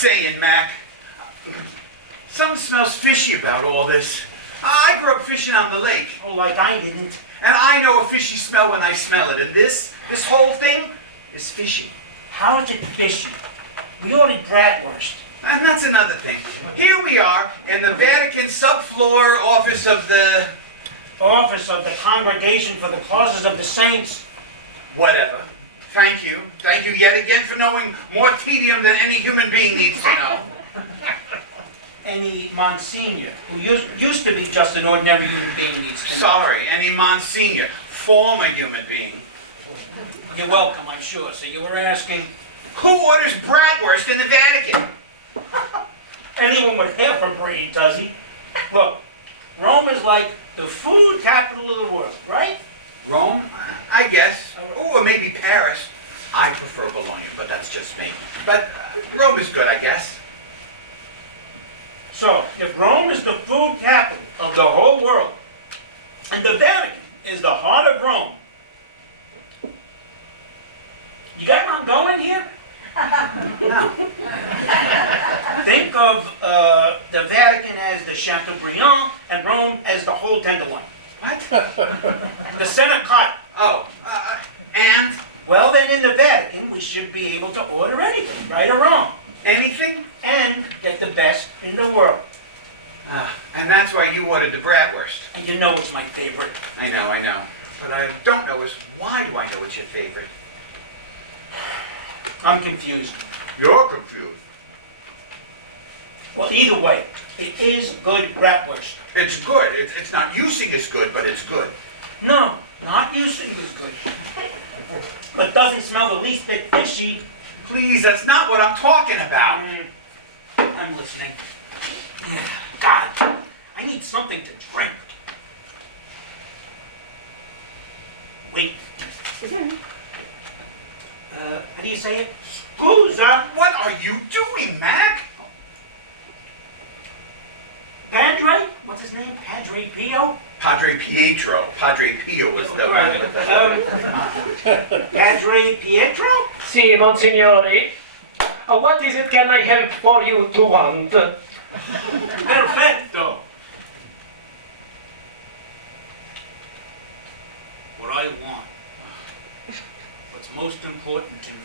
saying, Mac. Something smells fishy about all this. I grew up fishing on the lake. Oh, like I didn't. And I know a fishy smell when I smell it. And this whole thing is fishy. How is it fishy? We ordered bratwurst. And that's another thing. Here we are in the Vatican subfloor office of the... Office of the Congregation for the Causes of the Saints. Whatever. Thank you. Thank you yet again for knowing more tedium than any human being needs to know. Any Monsignor, who used to be just an ordinary human being, needs to know. Sorry, any Monsignor, former human being. You're welcome, I'm sure. So you were asking... Who orders bratwurst in the Vatican? Anyone with half a brain, does he? Look, Rome is like the food capital of the world, right? Rome? I guess. Or maybe Paris. I prefer Bologna, but that's just me. But Rome is good, I guess. So, if Rome is the food capital of the whole world, and the Vatican is the heart of Rome, you got where I'm going here? No. Think of the Vatican as the Chateaubriand and Rome as the whole Tenderloin. What? The center cut. Oh, and? Well, then in the Vatican, we should be able to order anything, right or wrong. Anything? And get the best in the world. And that's why you ordered the bratwurst. And you know it's my favorite. I know. What I don't know is, why do I know it's your favorite? I'm confused. You're confused. Well, either way, it is good bratwurst. It's good. It's not using is good, but it's good. No, not using is good. But doesn't smell the least bit fishy. Please, that's not what I'm talking about. I'm listening. Yeah, God, I need something to drink. Wait. How do you say it? Scusa. What are you doing, Mac? Padre? What's his name? Padre Pio? Padre Pietro. Padre Pio was the... Padre Pietro? Si, Monsignori. What is it can I help for you to want? Perfetto. What I want, what's most important to me,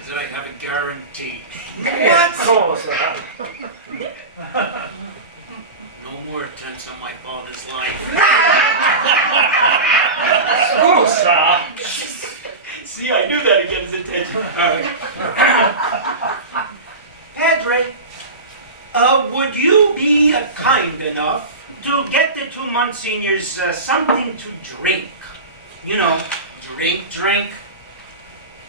is that I have a guarantee. What? Cosa? No more attempts on my father's life. Scusa. See, I knew that again, his intention. Padre, would you be kind enough to get the two Monsignors something to drink? You know, drink.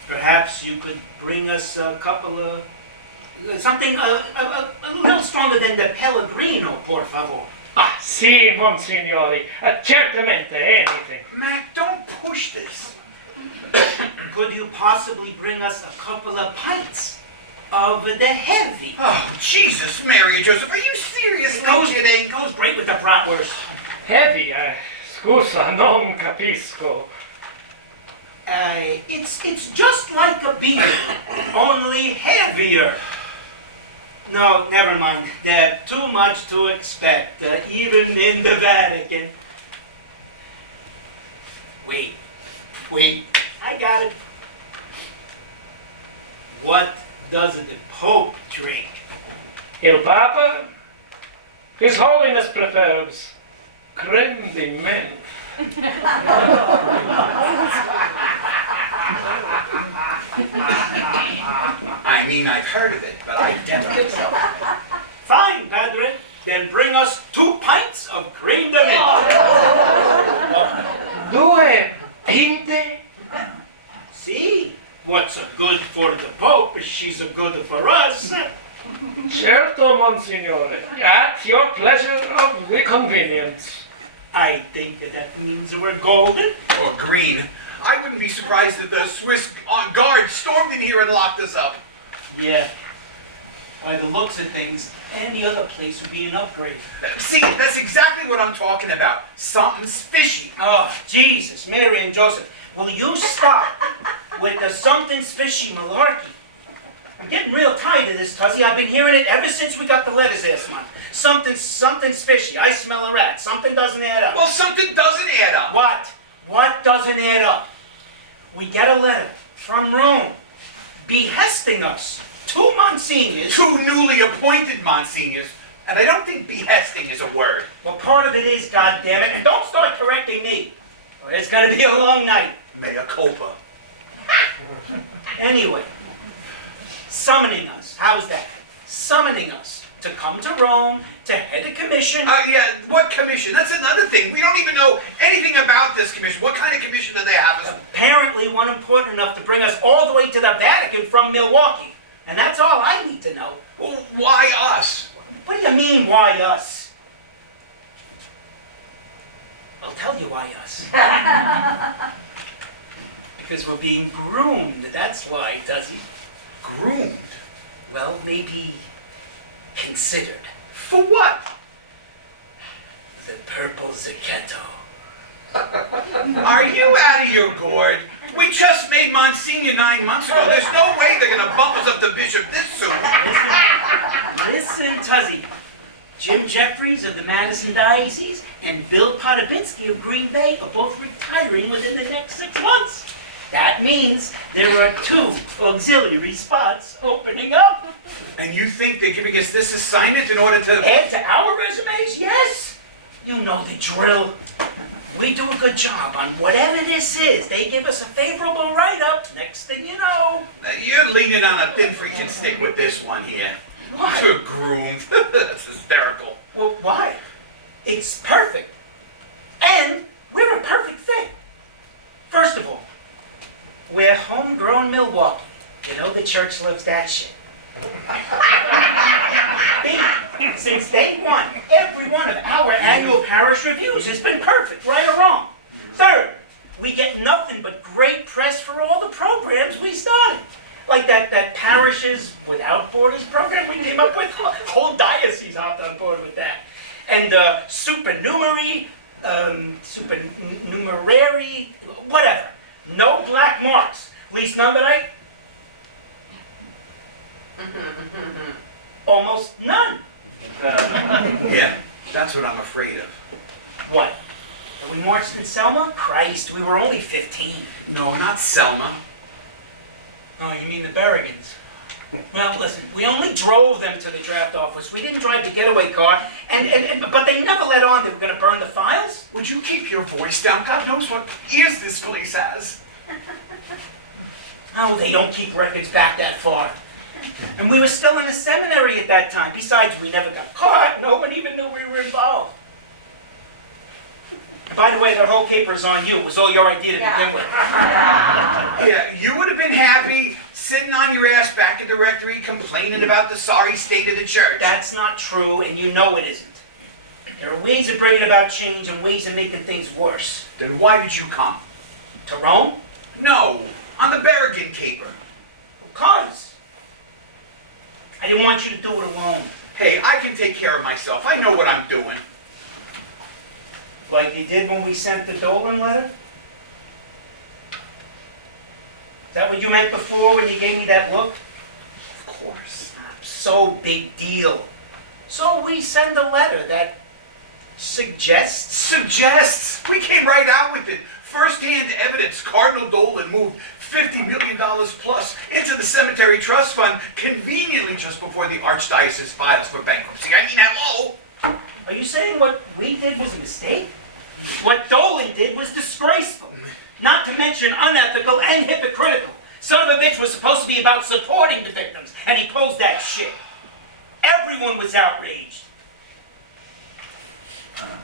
Perhaps you could bring us a couple of... something a little stronger than the Pellegrino, por favor. Si, Monsignori. Certamente, anything. Mac, don't push this. Could you possibly bring us a couple of pints of the heavy? Oh, Jesus, Mary and Joseph, are you seriously kidding? It goes great with the bratwurst. Heavy? Scusa, non capisco. It's just like a beer, only heavier. No, never mind. There's too much to expect, even in the Vatican. Wait. I got it. What does the Pope drink? Il Papa? His Holiness prefers creme de menthe. I mean, I've heard of it, but I never myself. Fine, Padre. Then bring us 2 pints of creme de menthe. 2 pinte? See? What's a good for the Pope, she's a good for us. Certo, Monsignore. At your pleasure of the convenience. I think that means we're golden. Or green. I wouldn't be surprised if the Swiss guards stormed in here and locked us up. Yeah. By the looks of things, any other place would be an upgrade. See, that's exactly what I'm talking about. Something's fishy. Oh, Jesus, Mary and Joseph. Will you stop with the something's fishy malarkey? I'm getting real tired of this, Tuzzy. I've been hearing it ever since we got the letters last month. Something's fishy. I smell a rat. Something doesn't add up. Well, something doesn't add up. What? What doesn't add up? We get a letter from Rome behesting us, 2 monsignors. 2 newly appointed monsignors, and I don't think behesting is a word. Well, part of it is, goddammit, and don't start correcting me, or it's gonna be a long night. Mea culpa. Anyway, summoning us. How's that? Summoning us to come to Rome to head a commission. Yeah, what commission? That's another thing. We don't even know anything about this commission. What kind of commission do they have? Apparently one important enough to bring us all the way to the Vatican from Milwaukee. And that's all I need to know. Well, why us? What do you mean, why us? I'll tell you why us. Because we're being groomed, that's why, does he? Groomed? Well, maybe considered. For what? The purple Zacchetto. Are you out of your gourd? We just made Monsignor 9 months ago. There's no way they're going to bump us up to Bishop this soon. Listen, Tuzzy. Jim Jeffries of the Madison Diocese and Bill Podobinski of Green Bay are both retiring within the next 6 months. That means there are 2 auxiliary spots opening up. And you think they're giving us this assignment in order to... Add to our resumes? Yes. You know the drill. We do a good job on whatever this is. They give us a favorable write-up. Next thing you know... You're leaning on a thin freaking stick with this one here. Why? You're groomed. That's hysterical. Well, why? It's perfect. And we're a perfect fit. First of all, we're homegrown Milwaukee. You know the church loves that shit. B, since day one, every one of our annual parish reviews has been perfect, right or wrong. Third, we get nothing but great press for all the programs we started. Like that Parishes Without Borders program we came up with. Whole diocese hopped on board with that. And supernumerary, supernumerary, whatever. No black marks. At least none that I... Almost none. Yeah, that's what I'm afraid of. What? Are we marched in Selma? Christ, we were only 15. No, not Selma. Oh, you mean the Berrigans? Well, listen, we only drove them to the draft office. We didn't drive the getaway car, but they never let on they were going to burn the files. Would you keep your voice down? God knows what ears this place has. Oh, they don't keep records back that far. And we were still in a seminary at that time. Besides, we never got caught. No one even knew we were involved. By the way, that whole caper's on you. It was all your idea to begin with. Yeah, you would have been happy sitting on your ass back at the rectory complaining about the sorry state of the church. That's not true, and you know it isn't. There are ways of bringing about change and ways of making things worse. Then why did you come? To Rome? No, on the Berrigan caper. Because I didn't want you to do it alone. Hey, I can take care of myself. I know what I'm doing. Like you did when we sent the Dolan letter? Is that what you meant before when you gave me that look? Of course. So big deal. So we send a letter that suggests... Suggests? We came right out with it. First-hand evidence. Cardinal Dolan moved $50 million plus into the cemetery trust fund conveniently just before the archdiocese files for bankruptcy. I mean, hello? Are you saying what we did was a mistake? What Dolan did was disgraceful. Not to mention unethical and hypocritical. Son of a bitch was supposed to be about supporting the victims, and he pulls that shit. Everyone was outraged.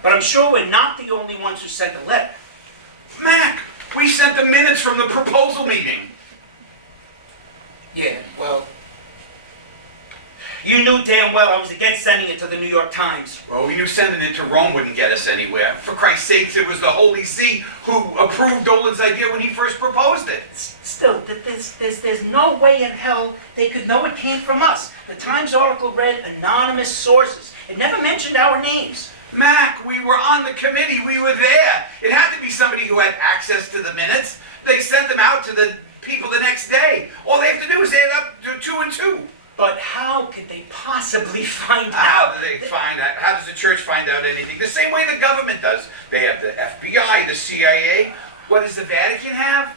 But I'm sure we're not the only ones who sent the letter. Mac, we sent the minutes from the proposal meeting. Yeah, well, you knew damn well I was against sending it to the New York Times. Well, we knew sending it to Rome wouldn't get us anywhere. For Christ's sakes, it was the Holy See who approved Dolan's idea when he first proposed it. Still, there's no way in hell they could know it came from us. The Times article read anonymous sources. It never mentioned our names. Mac, we were on the committee. We were there. It had to be somebody who had access to the minutes. They sent them out to the people the next day. All they have to do is add up 2 and 2. out anything, the same way the government does. They have the FBI, the CIA. What does the Vatican have?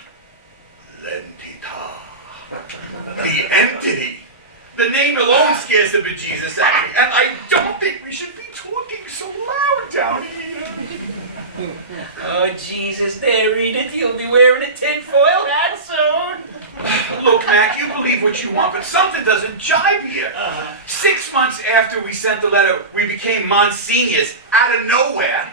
L'entità. The entity. The name alone scares the bejesus out of me, and I don't think we should be talking so loud down here. Oh, Jesus, there, Edith. You'll be wearing a tinfoil hat soon. Look, Mac, you believe what you want, but something doesn't jive here. 6 months after we sent the letter, we became Monsignors out of nowhere.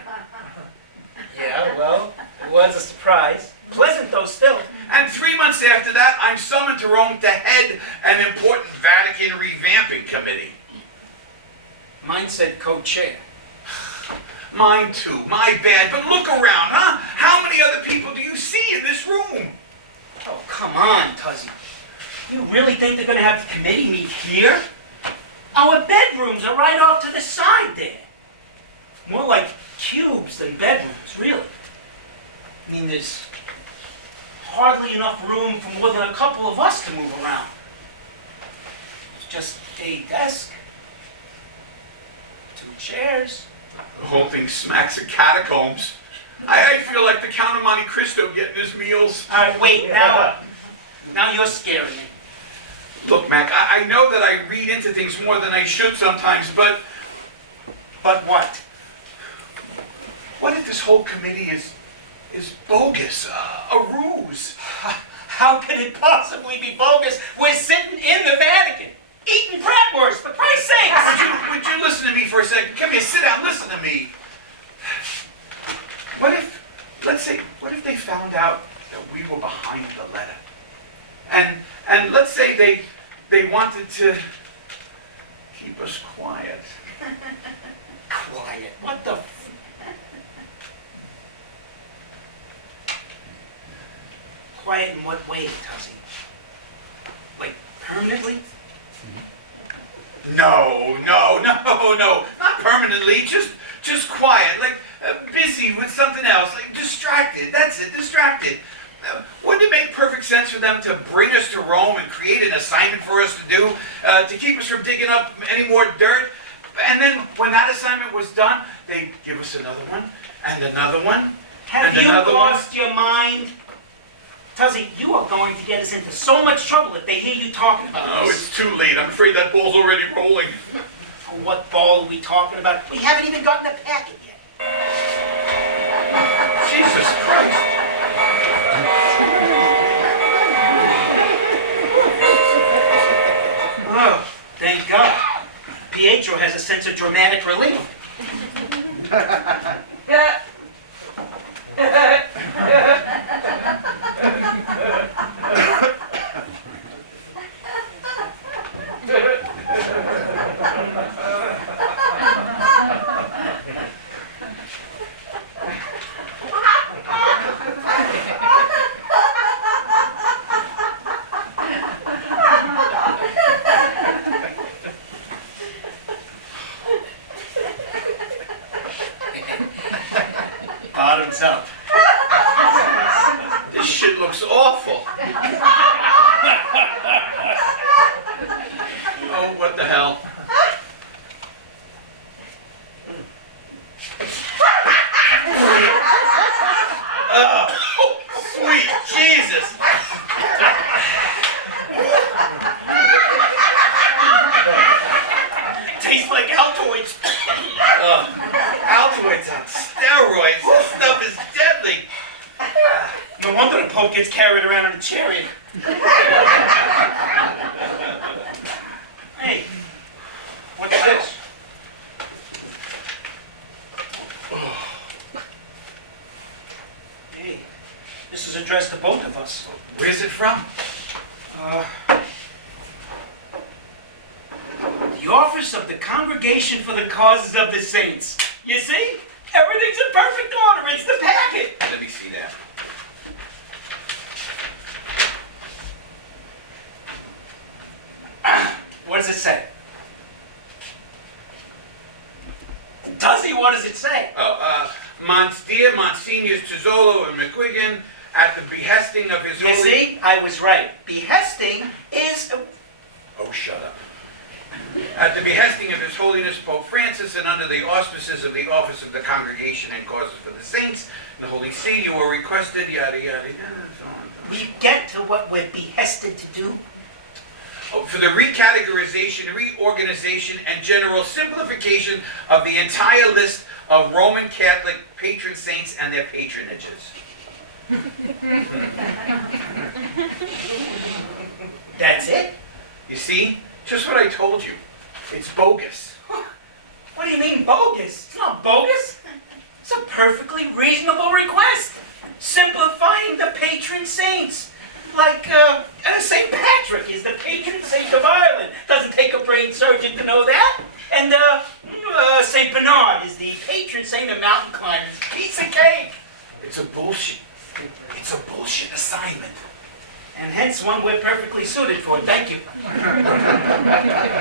Yeah, well, it was a surprise. Pleasant, though, still. And 3 months after that, I'm summoned to Rome to head an important Vatican revamping committee. Mine said co-chair. Mine too, my bad, but look around, huh? How many other people do you see in this room? Oh, come on, Tuzzy. You really think they're going to have the committee meet here? Our bedrooms are right off to the side there. More like cubes than bedrooms, really. I mean, there's hardly enough room for more than a couple of us to move around. It's just a desk, 2 chairs. The whole thing smacks of catacombs. I feel like the Count of Monte Cristo getting his meals. All right, wait, now you're scaring me. Look, Mac, I know that I read into things more than I should sometimes, but But what? what if this whole committee is bogus, a ruse? How can it possibly be bogus? We're sitting in the Vatican, eating bratwurst, for Christ's sakes! Would you listen to me for a second? Come here, sit down, listen to me. What if they found out that we were behind the letter? And let's say they wanted to keep us quiet. Quiet, what the Quiet in what way, Tuzzy? Like, permanently? No, not permanently, just quiet, like busy with something else, like distracted, that's it, distracted. Wouldn't it make perfect sense for them to bring us to Rome and create an assignment for us to do, to keep us from digging up any more dirt? And then when that assignment was done, they'd give us another one, and another one, Have and you another one. lost your mind? Tuzzy, you are going to get us into so much trouble if they hear you talking about Oh, this. it's too late. I'm afraid that ball's already rolling. For what ball are we talking about? We haven't even gotten the packet yet. Jesus Christ. Oh, thank God. Pietro has a sense of dramatic relief. Bottoms up. This shit looks awful. Oh, what the hell? Oh, sweet Jesus. Tastes like Altoids. Altoids on steroids. This stuff is deadly. No wonder the Pope gets carried around in a chariot. Hey, what's this? Hey, this is addressed to both of us. Where's it from? The office of the Congregation for the Causes of the Saints. You see? Everything's in perfect order. It's the packet. Let me see that. What does it say? Tuzzy, what does it say? Dear Monsignors Tizzolo and McQuiggan, at the behesting of His You Holy... see? I was right. Behesting is... Oh, shut up. At the behesting of His Holiness Pope Francis and under the auspices of the Office of the Congregation and Causes for the Saints, the Holy See, you are requested, yada, yada, yada, so on. We get to what we're behested to do. For the recategorization, reorganization, and general simplification of the entire list of Roman Catholic patron saints and their patronages. That's it? You see? Just what I told you. It's bogus. What do you mean bogus? It's not bogus. It's a perfectly reasonable request. Simplifying the patron saints. Like St. Patrick is the patron saint of Ireland. Doesn't take a brain surgeon to know that. And St. Bernard is the patron saint of mountain climbers. Piece of cake. It's a bullshit. It's a bullshit assignment. And hence one we're perfectly suited for. Thank you.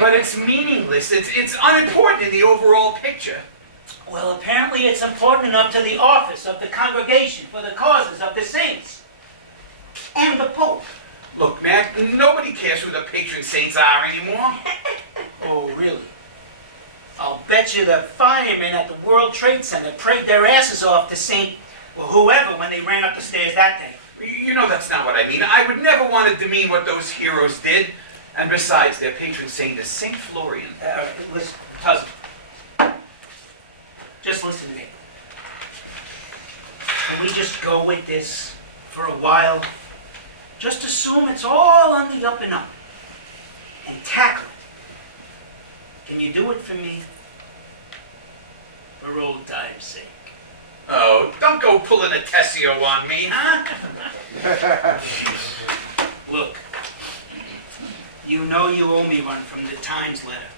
But it's meaningless. It's unimportant in the overall picture. Well, apparently it's important enough to the office of the congregation for the causes of the saints. And the Pope. Look, Mac, nobody cares who the patron saints are anymore. Oh, really? I'll bet you the firemen at the World Trade Center prayed their asses off to Saint whoever when they ran up the stairs that day. You know that's not what I mean. I would never want to demean what those heroes did. And besides, their patron saint is Saint Florian. Listen, cousin. Just listen to me. Can we just go with this for a while? Just assume it's all on the up and up. And tackle it. Can you do it for me? For old time's sake. Oh, don't go pulling a Tessio on me, huh? Look, you know you owe me one from the Times letter.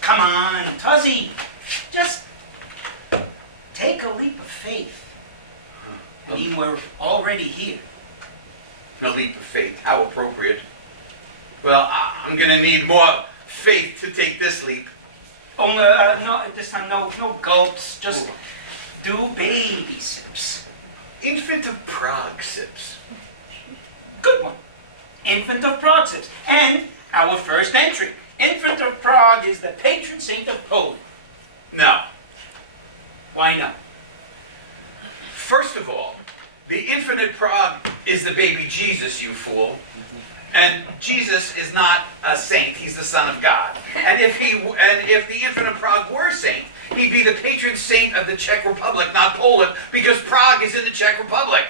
Come on, Tuzzy, just take a leap of faith. I mean, we're already here. A leap of faith, how appropriate. Well, I'm gonna need more faith to take this leap. Oh, no, this time, no gulps, just do baby sips. Infant of Prague sips. Good one. Infant of Prague sips. And our first entry. Infant of Prague is the patron saint of Poland. No. Why not? First of all, the Infinite Prague is the baby Jesus, you fool. And Jesus is not a saint, he's the Son of God. And if the Infinite Prague were a saint, he'd be the patron saint of the Czech Republic, not Poland, because Prague is in the Czech Republic.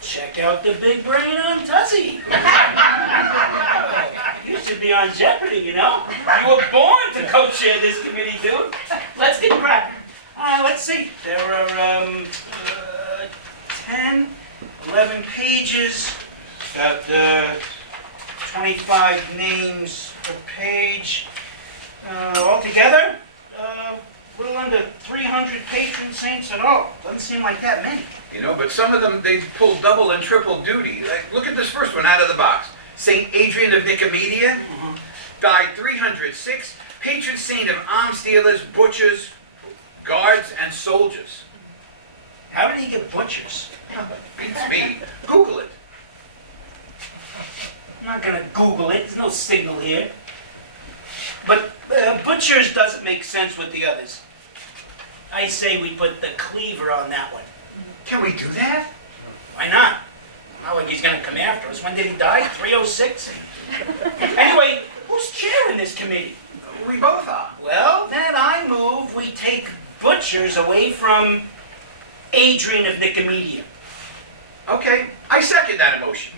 Check out the big brain on Tuzzy. You should be on Jeopardy, you know? You were born to co-chair this committee, dude. Let's get cracking. Let's see. There are 10, 11 pages, about 25 names per page. Altogether, a little under 300 patron saints at all. Doesn't seem like that many. You know, but some of them, they pull double and triple duty. Like, look at this first one out of the box. Saint Adrian of Nicomedia, died 306, patron saint of alms dealers, butchers, guards, and soldiers. How did he get butchers? Beats me. Google it. I'm not gonna Google it. There's no signal here. But butchers doesn't make sense with the others. I say we put the cleaver on that one. Can we do that? Why not? Not like he's gonna come after us. When did he die? 306? Anyway, who's chairing this committee? We both are. Well, then I move we take butchers away from Adrian of Nicomedia. Okay, I second that emotion.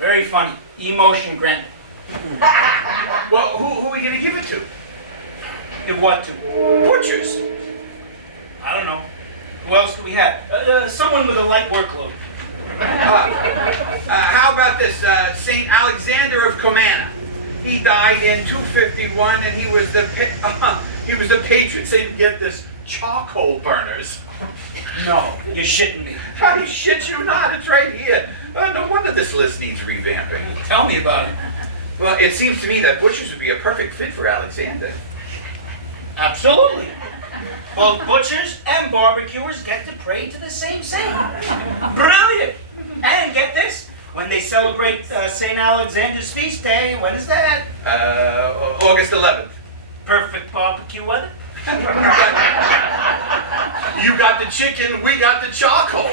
Very funny. Emotion granted. Well, who are we going to give it to? Give what to? Butchers. I don't know. Who else do we have? Someone with a light workload. How about this? Saint Alexander of Comana. He died in 251, and he was the patron saint. Get this, charcoal burners. No, you're shitting me. I shit you not. It's right here. No wonder this list needs revamping. Tell me about it. Well, it seems to me that butchers would be a perfect fit for Alexander. Absolutely. Both butchers and barbecuers get to pray to the same saint. Brilliant. And get this, when they celebrate St. Alexander's feast day, when is that? August 11th. Perfect barbecue weather. You got the chicken, we got the charcoal.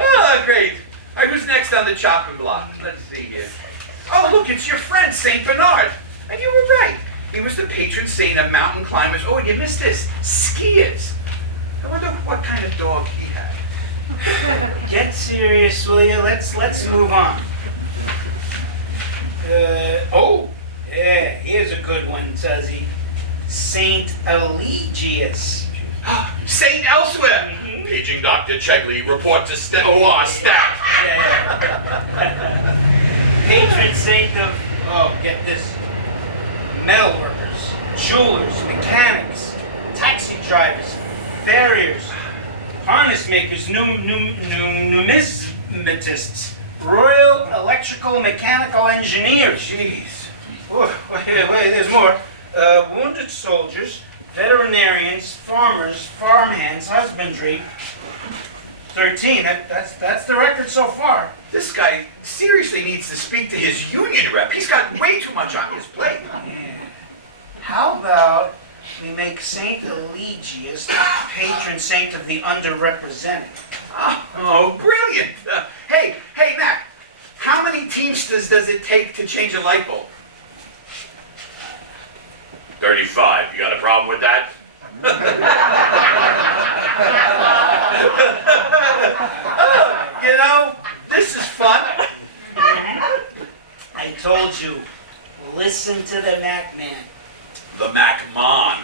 Oh, great. All right, who's next on the chopping block? Let's see here. Oh, look, it's your friend, St. Bernard. And you were right. He was the patron saint of mountain climbers. Oh, and you missed this. Skiers. I wonder what kind of dog he had. Get serious, will you? Let's move on. Yeah, here's a good one, Tuzzy. Saint Eligius. Saint elsewhere. Paging Dr. Chegley, report to staff. Yeah. Patron saint of, get this, metal workers, jewelers, mechanics, taxi drivers, farriers, harness makers, numismatists, royal electrical mechanical engineers. Jeez. Oh, wait, there's more. Wounded soldiers, veterinarians, farmers, farmhands, husbandry. 13. That's the record so far. This guy seriously needs to speak to his union rep. He's got way too much on his plate. Yeah. How about we make Saint Eligius the patron saint of the underrepresented? Oh, brilliant. Hey, Mac, how many Teamsters does it take to change a light bulb? 35. You got a problem with that? You know, this is fun. I told you, listen to the Mac man. The Mac Mon.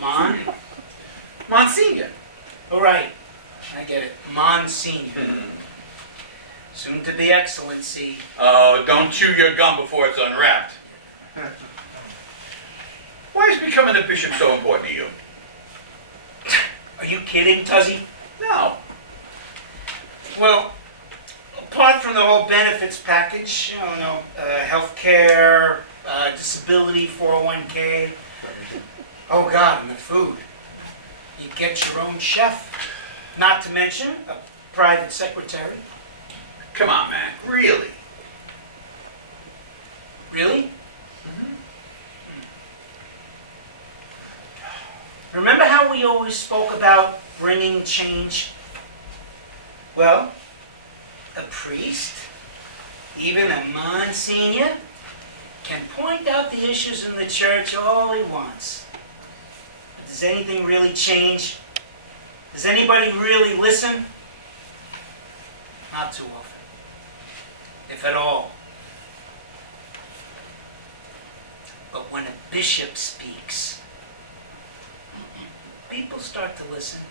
Mon? Monsignor. All right, I get it. Monsignor. Soon to be Excellency. Oh, don't chew your gum before it's unwrapped. Why is becoming a bishop so important to you? Are you kidding, Tuzzy? No. Well, apart from the whole benefits package, health care, disability, 401k, oh God, and the food. You get your own chef, not to mention a private secretary. Come on, Mac, really? Really? Remember how we always spoke about bringing change? Well, a priest, even a Monsignor, can point out the issues in the church all he wants. But does anything really change? Does anybody really listen? Not too often, if at all. But when a bishop speaks, people start to listen,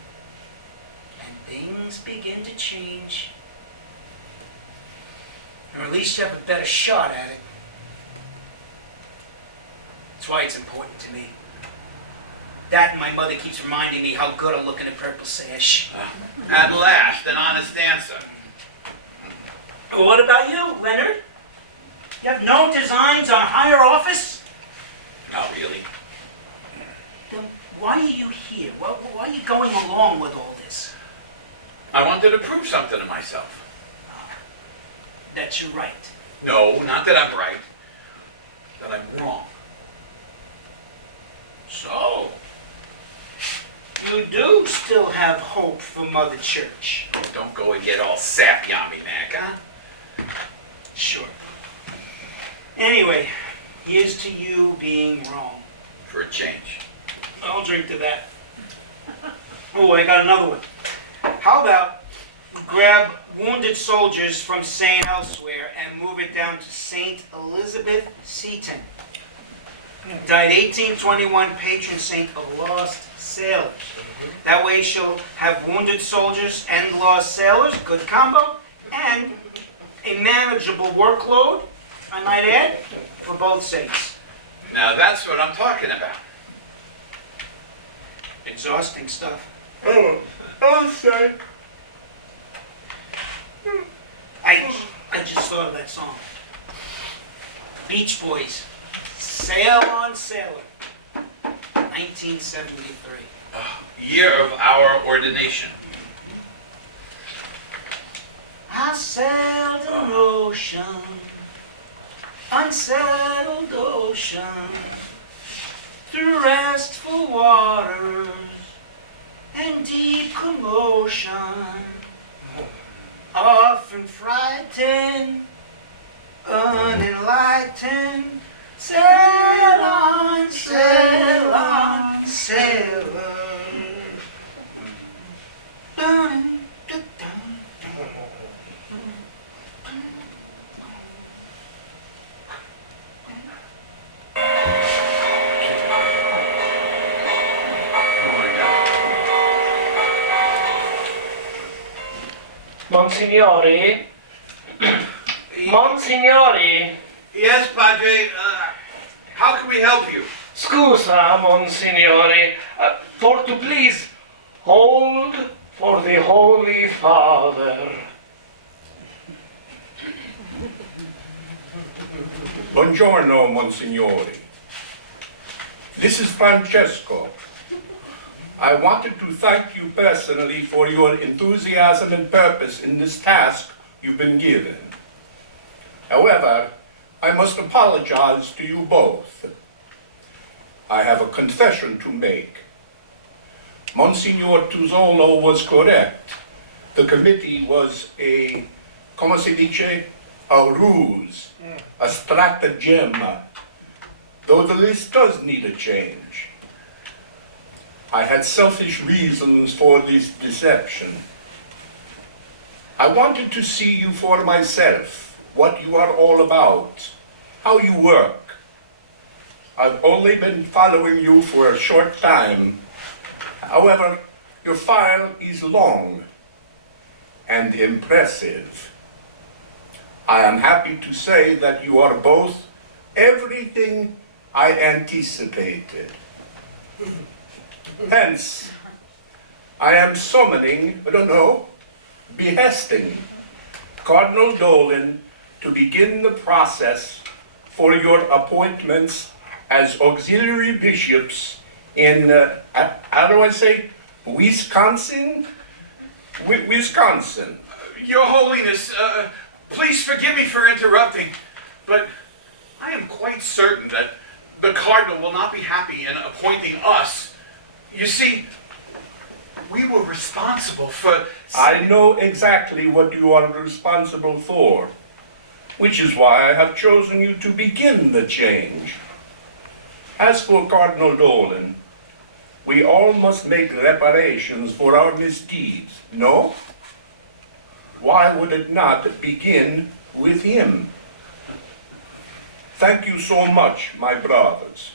and things begin to change. Or at least you have a better shot at it. That's why it's important to me. That and my mother keeps reminding me how good I look in a purple sash. At last, an honest answer. Well, what about you, Leonard? You have no designs on higher office? Oh, really? Then why are you here? Why are you going along with all this? I wanted to prove something to myself. That you're right. No, not that I'm right. That I'm wrong. So, you do still have hope for Mother Church? Oh, don't go and get all sappy on me, Mac, huh? Sure. Anyway, here's to you being wrong. For a change. I'll drink to that. Oh, I got another one. How about grab wounded soldiers from St. Elsewhere and move it down to St. Elizabeth Seton. Died 1821, patron saint of lost sailors. That way she'll have wounded soldiers and lost sailors, good combo, and a manageable workload, I might add, for both saints. Now that's what I'm talking about. Exhausting stuff. Oh, sorry. I just thought of that song. Beach Boys, Sail on Sailor, 1973. Year of our ordination. I sailed an ocean, unsettled ocean, through restful waters and deep commotion, often frightened, unenlightened. Sail on, sail on, sailor. Dun, dun, dun. Oh my God. Monsignori? Monsignori? Yes, Padre. How can we help you? Scusa, Monsignori. For to please hold for the Holy Father. Buongiorno, Monsignori. This is Francesco. I wanted to thank you personally for your enthusiasm and purpose in this task you've been given. However, I must apologize to you both. I have a confession to make. Monsignor Tuzzolo was correct. The committee was come si dice, a ruse, a stratagem, though the list does need a change. I had selfish reasons for this deception. I wanted to see you for myself, what you are all about, how you work. I've only been following you for a short time. However, your file is long and impressive. I am happy to say that you are both everything I anticipated. Hence, I am summoning, behesting Cardinal Dolan to begin the process for your appointments as auxiliary bishops in, Wisconsin? Wisconsin. Your Holiness, please forgive me for interrupting, but I am quite certain that the Cardinal will not be happy in appointing us. You see, we were responsible for... I know exactly what you are responsible for, which is why I have chosen you to begin the change. As for Cardinal Dolan, we all must make reparations for our misdeeds, no? Why would it not begin with him? Thank you so much, my brothers,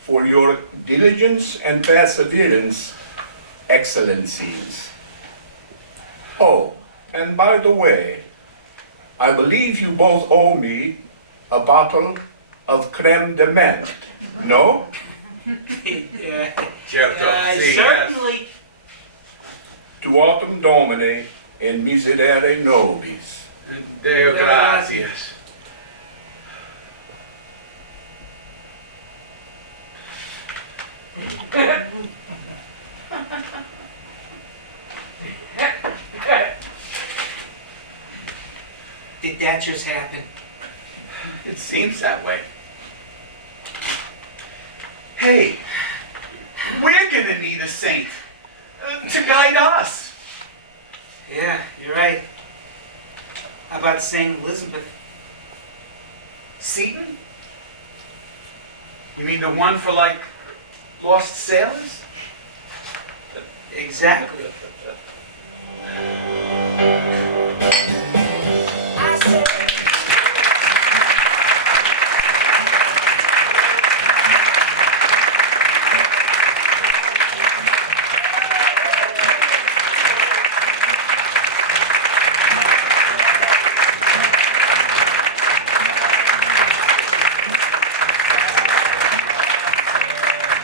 for your diligence and perseverance, excellencies. Oh, and by the way, I believe you both owe me a bottle of creme de menthe, no? Certainly. Tu autem Domine in miserere nobis. Deo gratias. Did that just happen? It seems that way. Hey, we're gonna need a saint to guide us. Yeah, you're right. How about St. Elizabeth? Seton? You mean the one for, like, lost sailors? Exactly.